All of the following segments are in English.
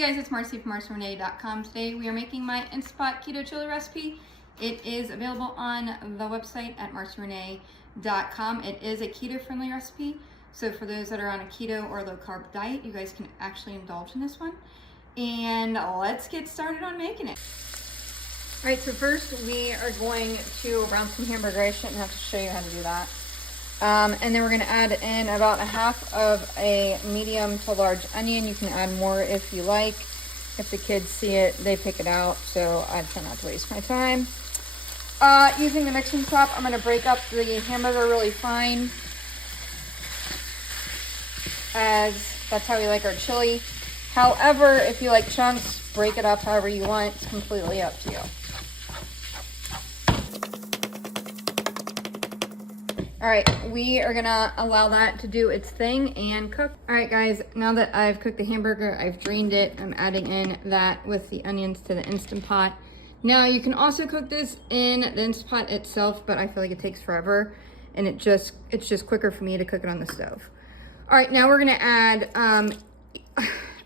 guys, it's Marci from MarciRenee.com. Today we are making my Instant Pot Keto Chili recipe. It is available on the website at MarciRenee.com. It is a keto-friendly recipe, so for those that are on a keto or low-carb diet, you guys can actually indulge in this one. And let's get started on making it. All right, so first we are going to brown some hamburger. I shouldn't have to show you how to do that. And then we're going to add in about a half of a medium to large onion. You can add more if you like. If the kids see it, they pick it out, so I try not to waste my time. Using the mixing cup, I'm going to break up the hamburger really fine, as that's how we like our chili. However, if you like chunks, break it up however you want. It's completely up to you. All right, we are gonna allow that to do its thing and cook. All right, guys, now that I've cooked the hamburger, I've drained it. I'm adding in that with the onions to the Instant Pot. Now, you can also cook this in the Instant Pot itself, but I feel like it takes forever, and it's just quicker for me to cook it on the stove. All right, now we're gonna add,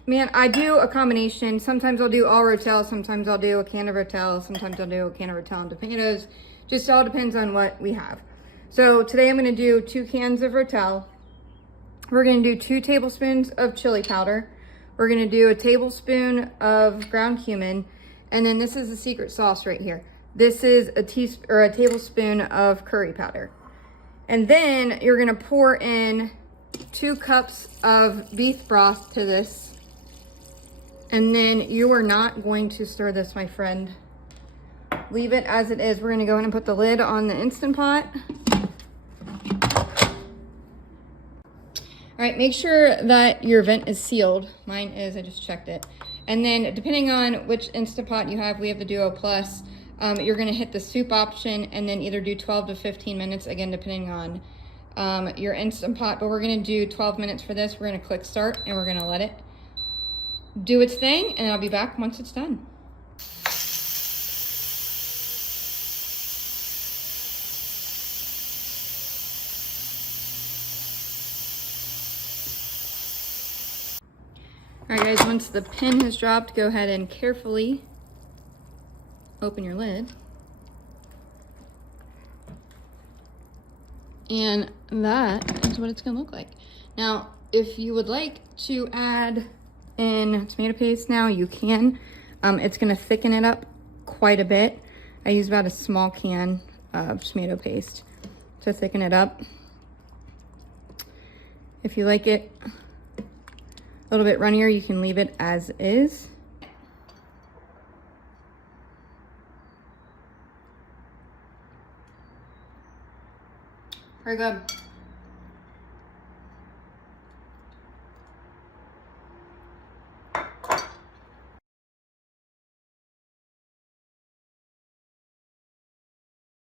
man, I do a combination. Sometimes I'll do all rotel, sometimes I'll do a can of rotel, sometimes I'll do a can of rotel and tomatoes. Just all depends on what we have. So today I'm going to do 2 cans of rotel. We're going to do 2 tablespoons of chili powder. We're going to do a tablespoon of ground cumin. And then this is the secret sauce right here. This is a tablespoon of curry powder. And then you're going to pour in 2 cups of beef broth to this. And then you are not going to stir this, my friend. Leave it as it is. We're going to go in and put the lid on the Instant Pot. All right, make sure that your vent is sealed. Mine is, I just checked it. And then depending on which Instant Pot you have, we have the Duo Plus. You're gonna hit the soup option and then either do 12 to 15 minutes, again, depending on your Instant Pot, but we're gonna do 12 minutes for this. We're gonna click start and we're gonna let it do its thing, and I'll be back once it's done. All right, guys, once the pin has dropped, go ahead and carefully open your lid. And that is what it's gonna look like. Now, if you would like to add in tomato paste now, you can. It's gonna thicken it up quite a bit. I use about a small can of tomato paste to thicken it up. If you like it a little bit runnier, you can leave it as is. Very good.